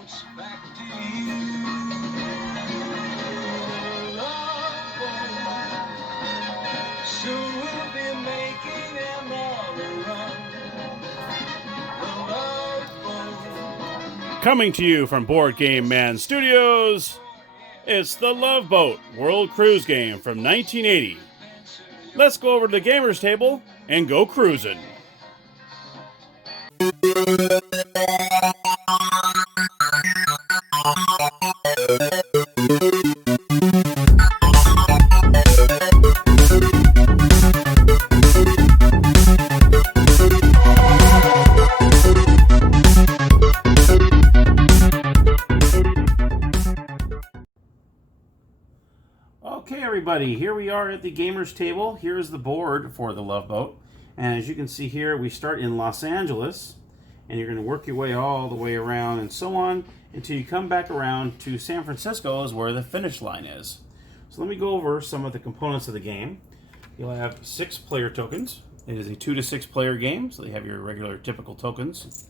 boat's back to you. Love boat. Soon we'll be making another run. The love boat. Coming to you from Board Game Man Studios, it's the Love Boat World Cruise Game from 1980. Let's go over to the gamers table and go cruising. Okay, everybody, here we are at the gamers table. Here's the board for the Love Boat. And as you can see here, we start in Los Angeles, and you're going to work your way all the way around and so on until you come back around to San Francisco is where the finish line is. So let me go over some of the components of the game. You'll have 6 player tokens. It is a 2 to 6 player game, so you have your regular typical tokens.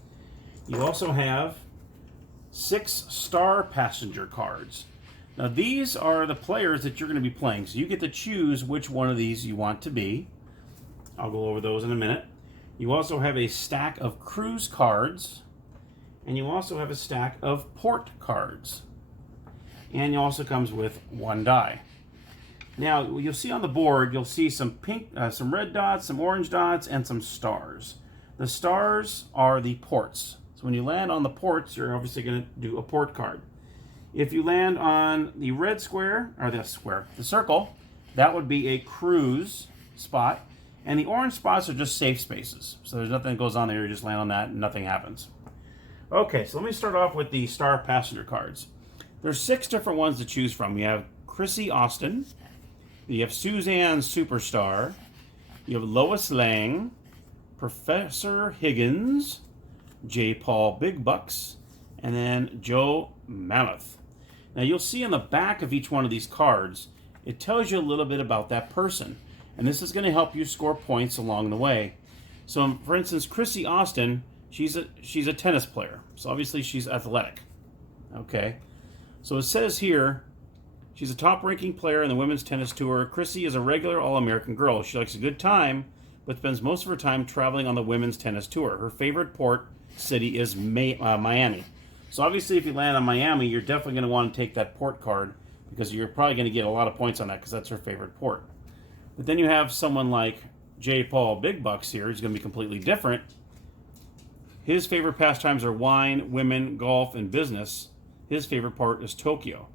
You also have 6 star passenger cards. Now these are the players that you're going to be playing, so you get to choose which one of these you want to be. I'll go over those in a minute. You also have a stack of cruise cards, and you also have a stack of port cards. And it also comes with 1 die. Now you'll see on the board, you'll see some pink, some red dots, some orange dots, and some stars. The stars are the ports. So when you land on the ports, you're obviously going to do a port card. If you land on the red square, or the circle, that would be a cruise spot. And the orange spots are just safe spaces. So there's nothing that goes on there, you just land on that and nothing happens. Okay, so let me start off with the star passenger cards. There's 6 different ones to choose from. You have Chrissy Austin, you have Suzanne Superstar, you have Lois Lang, Professor Higgins, J. Paul Big Bucks, and then Joe Mammoth. Now you'll see on the back of each one of these cards, it tells you a little bit about that person. And this is going to help you score points along the way. So for instance, Chrissy Austin, she's a tennis player. So obviously she's athletic. Okay. So it says here, she's a top-ranking player in the women's tennis tour. Chrissy is a regular All-American girl. She likes a good time, but spends most of her time traveling on the women's tennis tour. Her favorite port city is Miami. So obviously if you land on Miami, you're definitely going to want to take that port card because you're probably going to get a lot of points on that because that's her favorite port. But then you have someone like J. Paul Big Bucks here, who's going to be completely different. His favorite pastimes are wine, women, golf, and business. His favorite part is Tokyo.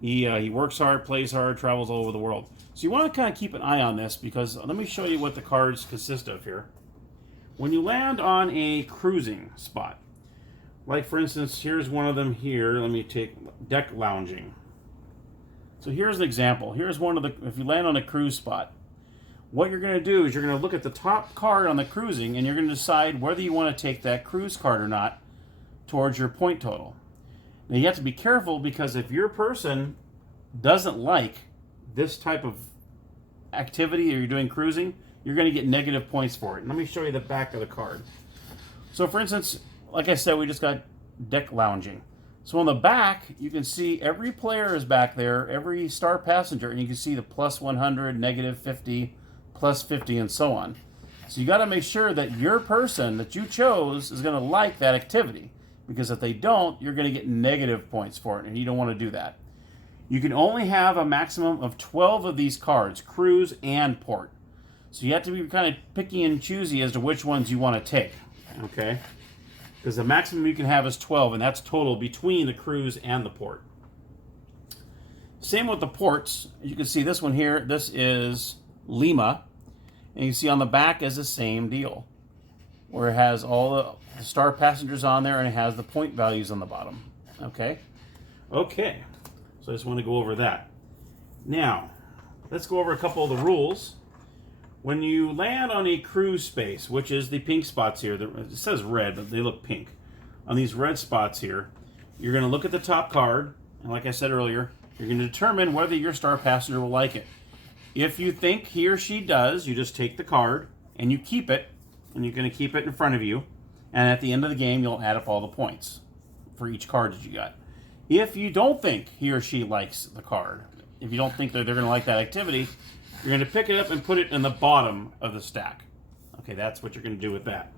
He works hard, plays hard, travels all over the world. So you want to kind of keep an eye on this because let me show you what the cards consist of here. When you land on a cruising spot, like for instance, here's one of them here. Let me take deck lounging. So here's an example. Here's one of the, if you land on a cruise spot, what you're going to do is you're going to look at the top card on the cruising and you're going to decide whether you want to take that cruise card or not towards your point total. Now you have to be careful because if your person doesn't like this type of activity or you're doing cruising, you're going to get negative points for it. And let me show you the back of the card. So for instance, like I said, we just got deck lounging. So on the back, you can see every player is back there, every star passenger, and you can see the plus 100, negative 50, plus 50, and so on. So you got to make sure that your person that you chose is going to like that activity, because if they don't, you're going to get negative points for it, and you don't want to do that. You can only have a maximum of 12 of these cards, cruise and port. So you have to be kind of picky and choosy as to which ones you want to take, okay? Because the maximum you can have is 12, and that's total between the cruise and the port. Same with the ports. You can see this one here. This is Lima. And you see on the back is the same deal, where it has all the star passengers on there and it has the point values on the bottom. Okay? Okay. So I just want to go over that. Now, let's go over a couple of the rules. When you land on a cruise space, which is the pink spots here, it says red, but they look pink. On these red spots here, you're going to look at the top card, and like I said earlier, you're going to determine whether your star passenger will like it. If you think he or she does, you just take the card and you keep it, and you're going to keep it in front of you, and at the end of the game, you'll add up all the points. for each card that you got. If you don't think he or she likes the card, if you don't think that they're going to like that activity, you're going to pick it up and put it in the bottom of the stack. Okay, that's what you're going to do with that.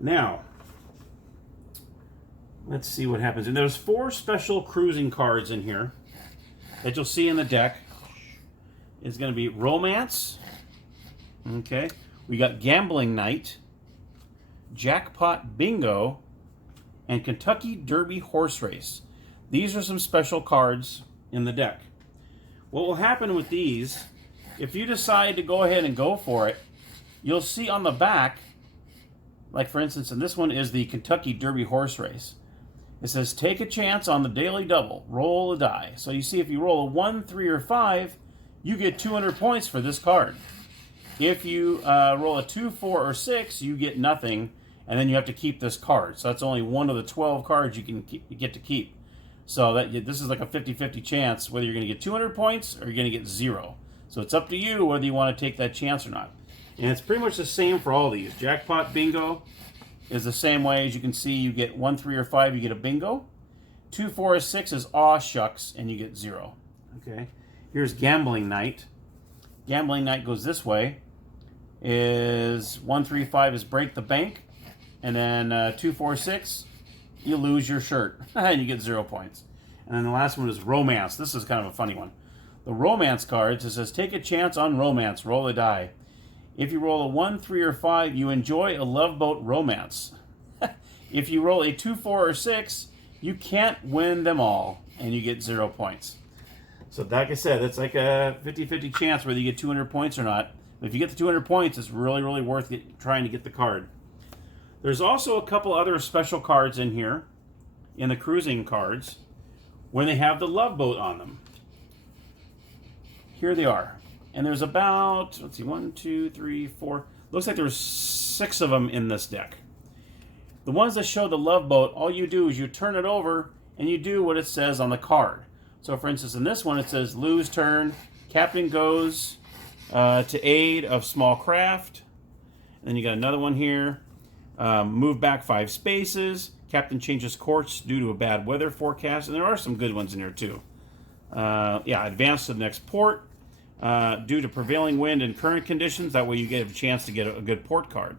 Now, let's see what happens. And there's 4 special cruising cards in here that you'll see in the deck. It's going to be Romance. Okay. We got Gambling Night, Jackpot Bingo, and Kentucky Derby Horse Race. These are some special cards in the deck. What will happen with these, if you decide to go ahead and go for it, you'll see on the back, like for instance, in this one is the Kentucky Derby Horse Race. It says, take a chance on the daily double, roll a die. So you see if you roll a 1, 3, or 5, you get 200 points for this card. If you roll a 2, 4, or 6, you get nothing, and then you have to keep this card. So that's only one of the 12 cards you get to keep. So this is like a 50-50 chance whether you're going to get 200 points or you're going to get 0. So it's up to you whether you want to take that chance or not. And it's pretty much the same for all these. Jackpot Bingo is the same way. As you can see, you get 1, 3, or 5, you get a bingo. 2, 4, or 6 is aw shucks, and you get 0. Okay. Here's Gambling Night. Gambling Night goes this way. Is 1, 3, 5 is break the bank. And then 2, 4, 6, you lose your shirt. And you get 0 points. And then the last one is Romance. This is kind of a funny one. The Romance cards, it says, take a chance on romance. Roll a die. If you roll a 1, 3, or 5, you enjoy a love boat romance. If you roll a 2, 4, or 6, you can't win them all. And you get 0 points. So like I said, it's like a 50-50 chance whether you get 200 points or not. If you get the 200 points, it's really, really worth trying to get the card. There's also a couple other special cards in here, in the cruising cards, when they have the love boat on them. Here they are. And there's about, let's see, 1, 2, 3, 4. Looks like there's 6 of them in this deck. The ones that show the love boat, all you do is you turn it over and you do what it says on the card. So for instance, in this one it says lose turn, captain goes to aid of small craft. And then you got another one here. Move back 5 spaces. Captain changes course due to a bad weather forecast. And there are some good ones in here too. Advance to the next port due to prevailing wind and current conditions. That way you get a chance to get a good port card.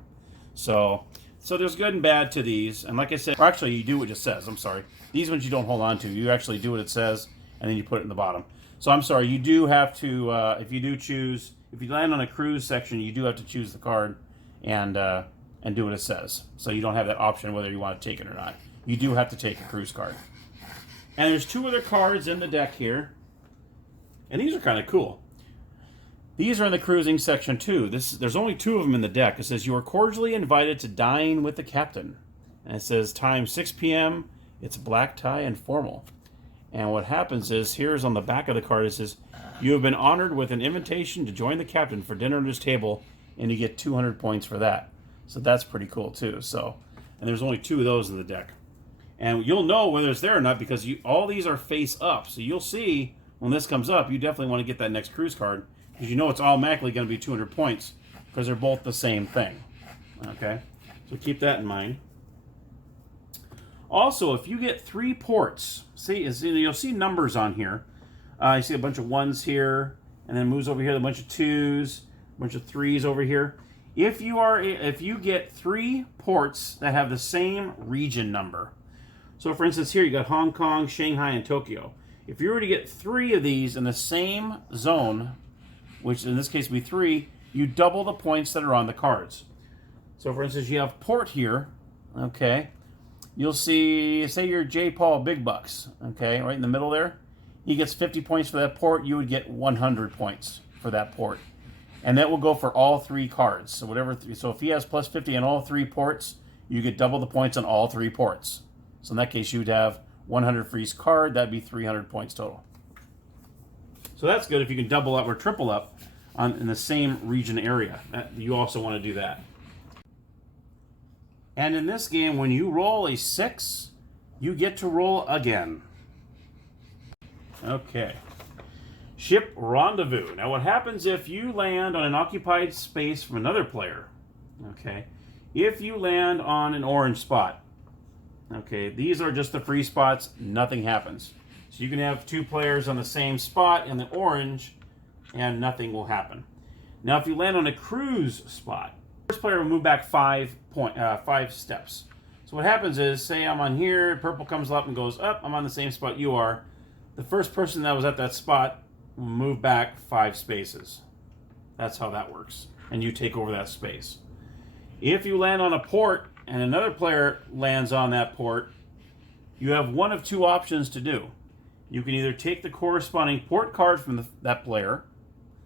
So there's good and bad to these. And like I said, or actually you do what it says. I'm sorry. These ones you don't hold on to. You actually do what it says and then you put it in the bottom. So I'm sorry. You do have to, if you land on a cruise section, you do have to choose the card and do what it says. So you don't have that option whether you want to take it or not. You do have to take a cruise card. And there's 2 other cards in the deck here. And these are kind of cool. These are in the cruising section too. There's only 2 of them in the deck. It says, you are cordially invited to dine with the captain. And it says time 6 p.m. It's black tie and formal. And what happens is, here's on the back of the card, it says, you have been honored with an invitation to join the captain for dinner at his table, and you get 200 points for that. So that's pretty cool too. And there's only 2 of those in the deck. And you'll know whether it's there or not because all these are face up. So you'll see when this comes up, you definitely want to get that next cruise card because you know it's automatically going to be 200 points because they're both the same thing. Okay? So keep that in mind. Also, if you get 3 ports, you'll see numbers on here. You see a bunch of 1s here, and then moves over here, a bunch of 2s, a bunch of 3s over here. If you get 3 ports that have the same region number, so for instance here you got Hong Kong, Shanghai, and Tokyo. If you were to get 3 of these in the same zone, which in this case would be 3, you double the points that are on the cards. So for instance, you have port here, okay. You'll see, say you're J. Paul Big Bucks, okay, right in the middle there. He gets 50 points for that port. You would get 100 points for that port. And that will go for all 3 cards. So if he has plus 50 on all 3 ports, you get double the points on all 3 ports. So in that case, you'd have 100 for each card. That'd be 300 points total. So that's good if you can double up or triple up in the same region area. You also want to do that. And in this game, when you roll a 6, you get to roll again. Okay. Ship Rendezvous. Now what happens if you land on an occupied space from another player? Okay. If you land on an orange spot, Okay, these are just the free spots. Nothing happens. So you can have 2 players on the same spot in the orange, and nothing will happen. Now, if you land on a cruise spot, the first player will move back 5 steps. So what happens is, say I'm on here, purple comes up and goes up, I'm on the same spot you are. The first person that was at that spot will move back 5 spaces. That's how that works. And you take over that space. If you land on a port and another player lands on that port, you have one of 2 options to do. You can either take the corresponding port card from that player.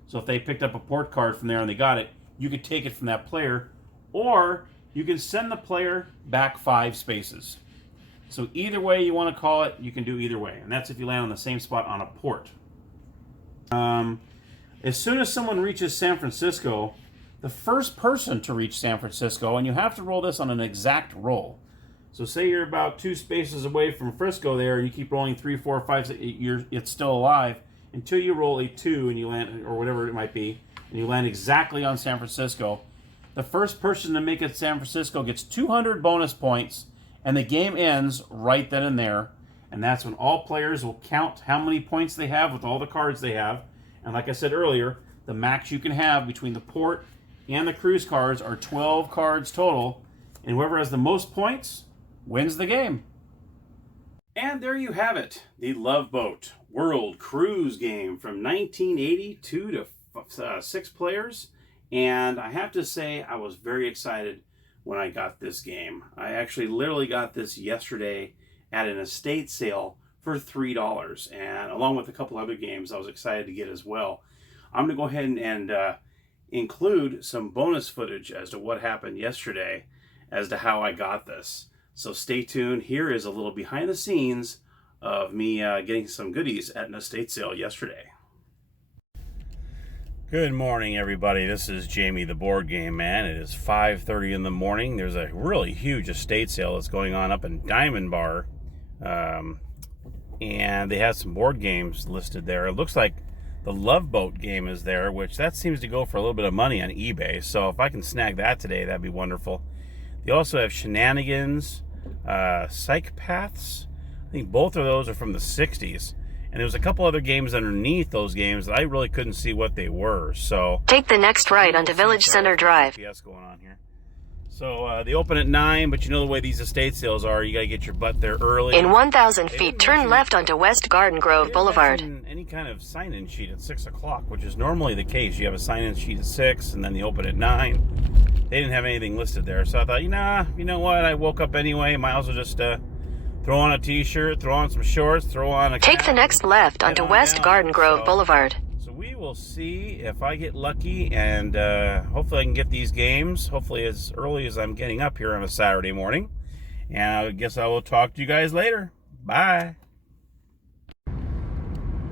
So if they picked up a port card from there and they got it, you could take it from that player. Or you can send the player back 5 spaces. So either way you want to call it, you can do either way. And that's if you land on the same spot on a port. As soon as someone reaches San Francisco, the first person to reach San Francisco, and you have to roll this on an exact roll. So say you're about 2 spaces away from Frisco there, and you keep rolling 3, 4, 5, 6, it's still alive until you roll a 2 and you land, or whatever it might be, and you land exactly on San Francisco. The first person to make it San Francisco gets 200 bonus points, and the game ends right then and there. And that's when all players will count how many points they have with all the cards they have. And like I said earlier, the max you can have between the port and the cruise cards are 12 cards total, and whoever has the most points wins the game. And there you have it, the Love Boat World Cruise game from 1982 to 6 players. And I have to say, I was very excited when I got this game. I actually literally got this yesterday at an estate sale for $3. And along with a couple other games I was excited to get as well. I'm going to go ahead and include some bonus footage as to what happened yesterday as to how I got this. So stay tuned. Here is a little behind the scenes of me getting some goodies at an estate sale yesterday. Good morning, everybody. This is Jamie, the board game man. It is 5:30 in the morning. There's a really huge estate sale that's going on up in Diamond Bar. And they have some board games listed there. It looks like the Love Boat game is there, which that seems to go for a little bit of money on eBay. So if I can snag that today, that'd be wonderful. They also have Shenanigans, Psychopaths. I think both of those are from the 60s. And there was a couple other games underneath those games that I really couldn't see what they were. So take the next right onto Village Center Drive. GPS going on here. So they open at 9, but you know the way these estate sales are. You got to get your butt there early. In 1,000 feet, turn left onto West Garden Grove Boulevard. Any kind of sign-in sheet at 6 o'clock, which is normally the case. You have a sign-in sheet at 6, and then they open at 9. They didn't have anything listed there. So I thought, you know what? I woke up anyway. Might as well just throw on a t-shirt, throw on some shorts, throw on a cap. Take the next left onto West Garden Grove Boulevard. So we will see if I get lucky, and hopefully I can get these games, hopefully as early as I'm getting up here on a Saturday morning. And I guess I will talk to you guys later. Bye.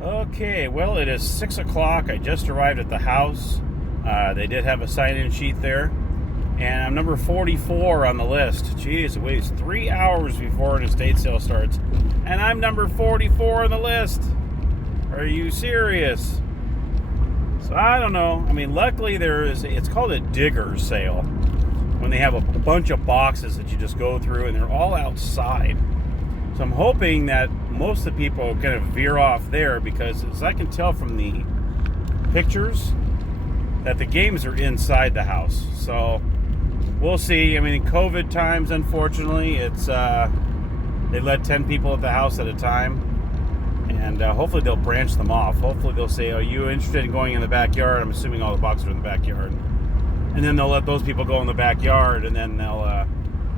Okay, well, it is 6 o'clock. I just arrived at the house. They did have a sign-in sheet there. And I'm number 44 on the list. Jeez, it waits 3 hours before an estate sale starts. And I'm number 44 on the list. Are you serious? So I don't know. I mean, luckily it's called a digger sale. When they have a bunch of boxes that you just go through and they're all outside. So I'm hoping that most of the people are going to veer off there because as I can tell from the pictures, that the games are inside the house. So we'll see. I mean, in COVID times, unfortunately, it's they let 10 people at the house at a time. And hopefully they'll branch them off. Hopefully they'll say, are you interested in going in the backyard? I'm assuming all the boxes are in the backyard. And then they'll let those people go in the backyard, and then they'll,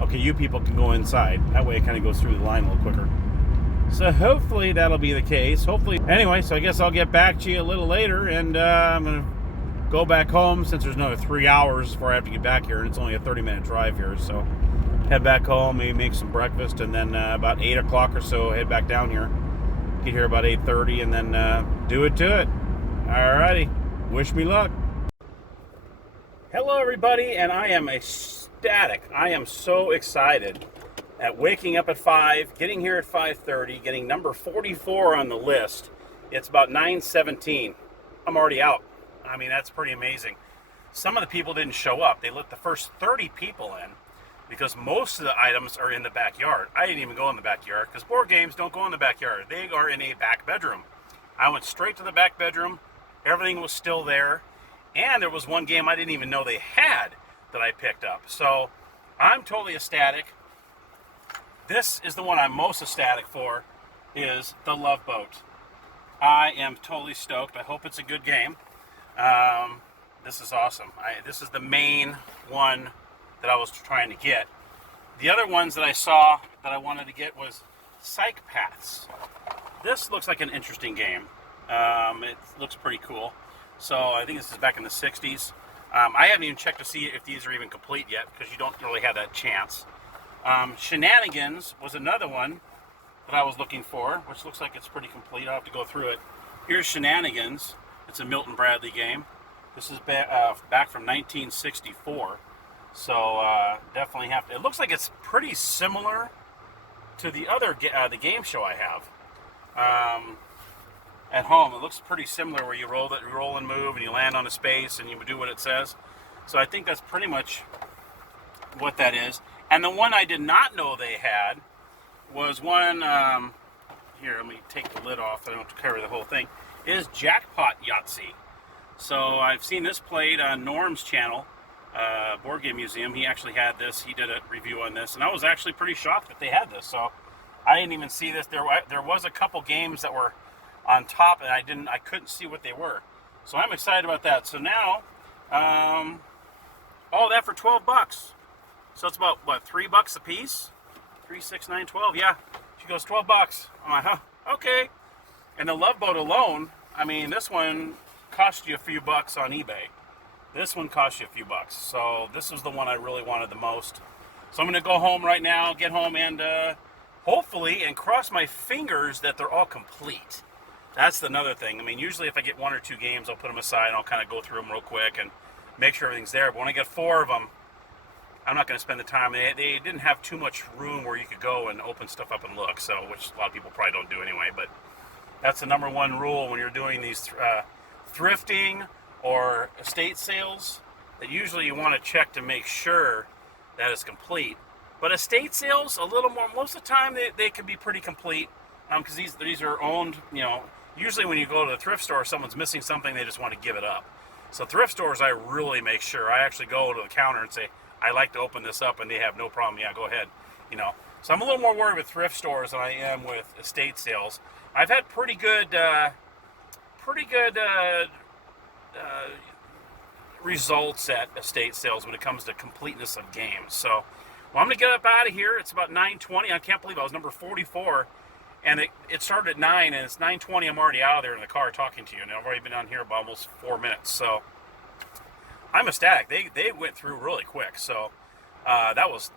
okay, you people can go inside. That way it kind of goes through the line a little quicker. So hopefully that'll be the case. Hopefully. Anyway, so I guess I'll get back to you a little later, and I'm going to go back home since there's another 3 hours before I have to get back here, and it's only a 30-minute drive here. So head back home, maybe make some breakfast, and then about 8 o'clock or so head back down here. Get here about 8:30 and then do it to it. Alrighty. Wish me luck. Hello, everybody, and I am ecstatic. I am so excited at waking up at 5, getting here at 5:30, getting number 44 on the list. It's about 9:17. I'm already out. I mean, that's pretty amazing. Some of the people didn't show up. They let the first 30 people in. because most of the items are in the backyard. I didn't even go in the backyard because board games don't go in the backyard. They are in a back bedroom. I went straight to the back bedroom. Everything was still there. And there was one game I didn't even know they had that I picked up. So I'm totally ecstatic. This is the one I'm most ecstatic for, is the Love Boat. I am totally stoked. I hope it's a good game. This is awesome. This is the main one that I was trying to get. The other ones that I saw that I wanted to get was Psychopaths. This looks like an interesting game. It looks pretty cool. So I think this is back in the 60s. I haven't even checked to see if these are even complete yet because you don't really have that chance. Shenanigans was another one that I was looking for, which looks like it's pretty complete. I'll have to go through it. Here's Shenanigans. It's a Milton Bradley game. This is back from 1964. So definitely have to. It looks like it's pretty similar to the other the game show I have at home. It looks pretty similar where you roll and move, and you land on a space, and you do what it says. So I think that's pretty much what that is. And the one I did not know they had was one. Here, let me take the lid off. I don't have to cover the whole thing. Is Jackpot Yahtzee. So I've seen this played on Norm's channel, Board Game Museum. He actually had this. He did a review on this, and I was actually pretty shocked that they had this. So I didn't even see this. There was a couple games that were on top, and I couldn't see what they were. So I'm excited about that. So now, all that for $12. So it's about what, $3 a piece? 3, 6, 9, 12. Yeah, she goes $12. I'm like, huh, okay. And the Love Boat alone, I mean, this one cost you a few bucks on eBay. This one cost you a few bucks. So this was the one I really wanted the most. So I'm going to go home right now, get home, and hopefully, and cross my fingers that they're all complete. That's another thing. I mean, usually if I get 1 or 2 games, I'll put them aside and I'll kind of go through them real quick and make sure everything's there. But when I get 4 of them, I'm not going to spend the time. They didn't have too much room where you could go and open stuff up and look, so which a lot of people probably don't do anyway. But that's the number one rule when you're doing these thrifting or estate sales, that usually you want to check to make sure that it's complete. But estate sales, a little more, most of the time they can be pretty complete, because these are owned, usually when you go to the thrift store, someone's missing something, they just want to give it up. So thrift stores, I really make sure. I actually go to the counter and say, I'd like to open this up, and they have no problem. Yeah, go ahead. So I'm a little more worried with thrift stores than I am with estate sales. I've had pretty good results at estate sales when it comes to completeness of games. So, well, I'm going to get up out of here. It's about 9:20. I can't believe I was number 44, and it started at 9, and it's 9:20. I'm already out of there in the car talking to you, and I've already been on here about almost 4 minutes. So I'm ecstatic. They went through really quick. So that was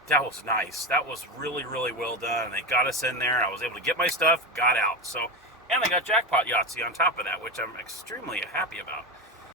nice. That was really, really well done. They got us in there. I was able to get my stuff, got out. So, and I got Jackpot Yahtzee on top of that, which I'm extremely happy about.